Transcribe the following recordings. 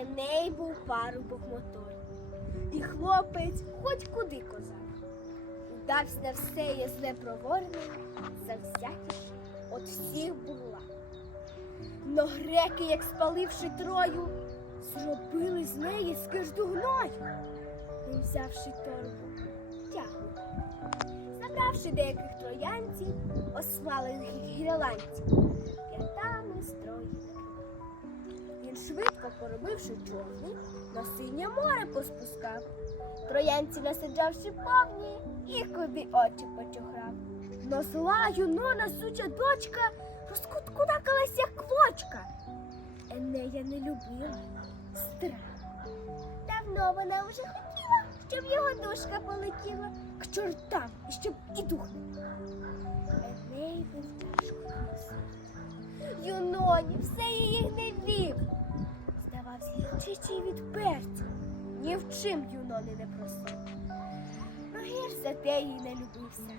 Еней був парубок моторі. І хлопець хоч куди козак. Удався на все є зле проворне, завзятіше от всіх була. Но греки, як спаливши трою, зробили з неї скижду гною. І взявши торбу, тягли. Забравши деяких троянців, строї накрив. Швидко поробивши човни, на синє море поспускав. Троянці насаджавши повні, і куди очі почухрав. Но зла юнона суча дочка розкуткудакалась, як квочка. Енея не любила страх. Давно вона вже хотіла, щоб його душка полетіла к чортам, і щоб і дух не. Еней був тяжко. Юноні все чим юнони не просив. Ну гір за те їй не любився.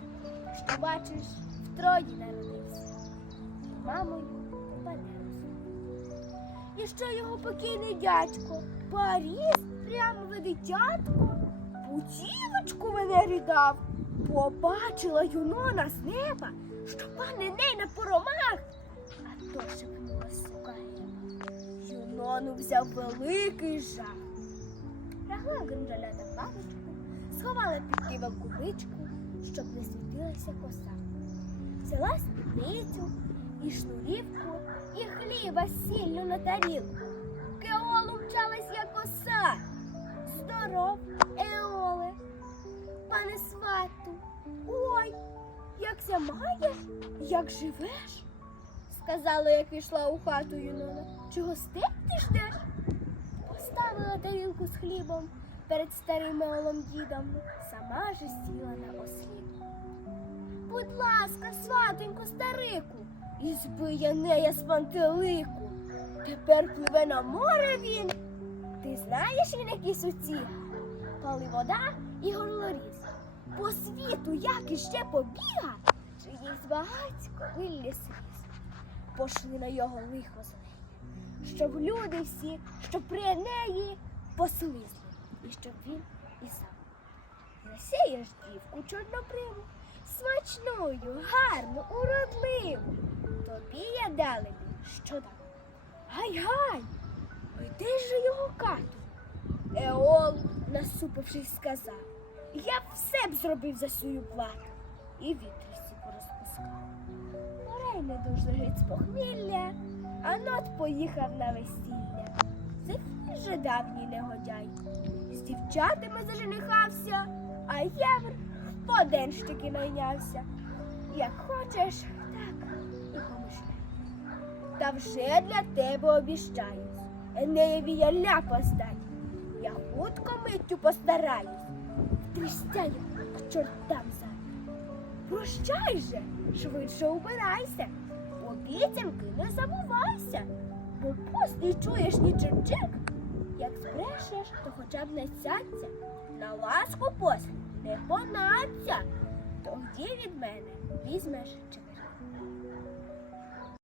Що бачиш, в трої народився. Мамою тебе не розумів. І що його покійний дядько Паріс прямо в дитятко, путівочку мене рідав. Побачила юнона з неба, що пане не на поромах, а то шепнула сука. Юнону взяв великий жах. Лягла гринджаля на лавочку, сховала під кивом кубичку, щоб не світилася коса. Взяла спідницю і шнурівку, і хліба сіллю на тарілку. К Еолу мчалась як коса. Здоров, Еоле, пане свату. Ой, як ся маєш, як живеш? Сказала, як війшла у хату Юнона. Чого степ ти ждеш? Поставила тарілку з хлібом перед старим Еолом дідом, сама же сіла на осліп. Будь ласка, сватонько, старику, і збий Янея з пантелику. Тепер пливе на море він. Ти знаєш він якийсь оці? Коли вода і горлоріз. По світу як іще побіга, чи їх збагацько виллі сліз. Пошли на його лихо зле, щоб люди всі, що при неї послизли, і щоб він і сам. Засієш дівку чорнобриву, смачною, гарну, уродливу. Тобі я дали що дам. Гай-гай, йди ж його кату. Еол, насупившись, сказав, я б все б зробив за свою плату. І вітер всі порозпускав. Морей не дуже гиць похмілля, а нот поїхав на весілля. Це же давній негодяй. З дівчатами заженихався, а євр поденщики найнявся. Як хочеш, так і помишляй. Та вже для тебе обіщаю, Енеєві я ляпа здать. Я хутко миттю постараюсь. Трістяю к чортам за. Прощай же, швидше убирайся. Обіцянки не забувайся, бо пусть не чуєш ні чик Як збрешеш, то хоча б не сядься. На ласку пось не понадця. Тоді від мене візьмеш чек.